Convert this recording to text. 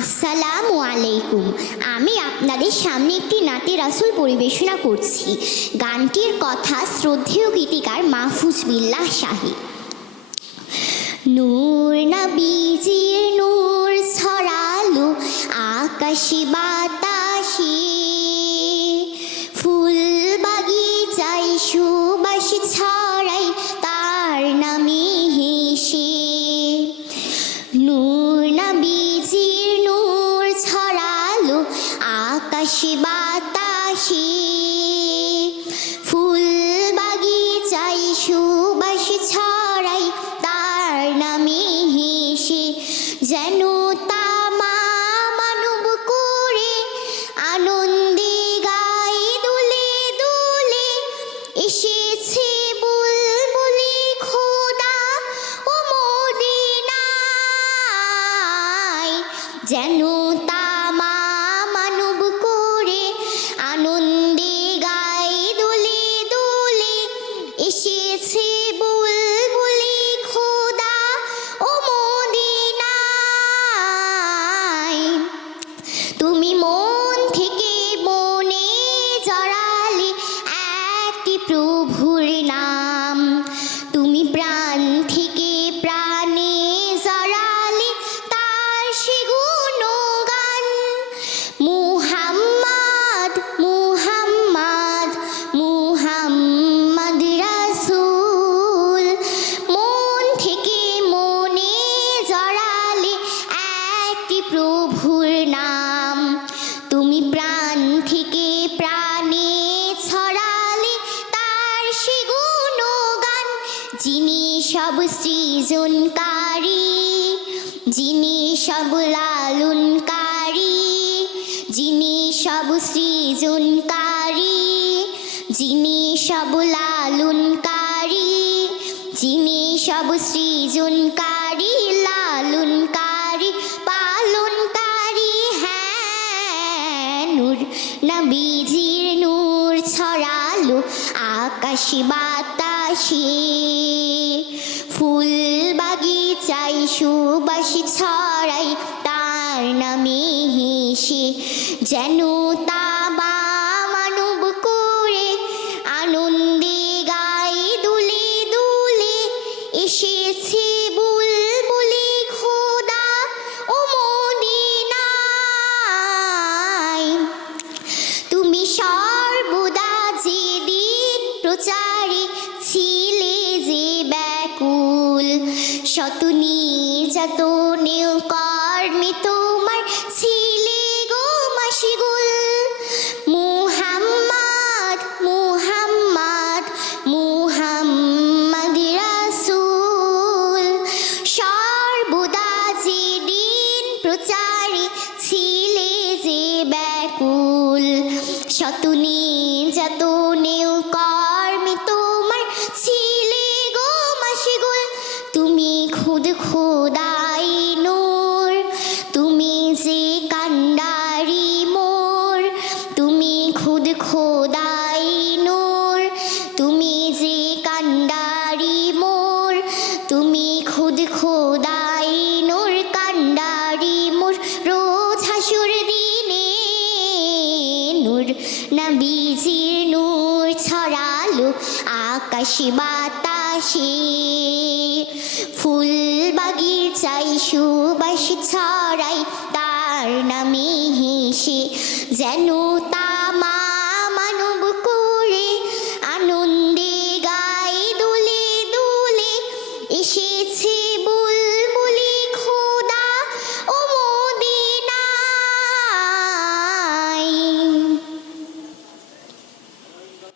আসসালামু আলাইকুম। আমি আপনাদের সামনে একটি নাতে রাসুল পরিবেশনা করছি। গানটির কথা শ্রদ্ধেয় গীতিকার মাহফুজ বিল্লাহ শাহী। নূর নবীজির নূর ছড়ালো, আকাশি বাতাসে আকাশে বাতাসে, ফুল বাগিচায় সুবাস ছড়াই, তার নামে হেসে, যেন তামা করে দুলে দুলে, এসেছে খোদা যেন তামা প্রভুর নাম। যিনি সব সৃজনকারী, যিনি সব লালনকারী, যিনি সব সৃজনকারী, যিনি সব লালনকারী, যিনি সব সৃজনকারী, লালনকারী, পালনকারী হ্যাঁ নূর নবীজির নূর ছড়ালো আকাশে বাতাসে ফুল বাগিচাই সুবাসি ছড়াই তার নামে হেসে, যেন তাবা করে আনন্দে গায়ে দুলে দুলে এসেছে বুলবুলি খোদা তুমি সর্বদা প্রচারে নির্যাতনেও কর্মে তোমার ছিলে গো মাসিগুল। মুহাম্মদ মুহাম্মদ মুহাম্মদ রাসূল। সর্বদা যে দিন প্রচারে ছিলে যে ব্যাকুল। শত খুদ খোদাই নূর, তুমি যে কান্ডারি মোর, তুমি খুদ খোদাই নূর, তুমি যে কান্ডারি মোর, তুমি খুদ খোদাই নূর কান্ডারি মোর, রোজ হাসুর দিনে নূর, নবীজির নূর ছড়ালো আকাশে বাতাসে ফুল বাগিচাই সুবাস ছড়াই তার নামে হেসে যেন তামা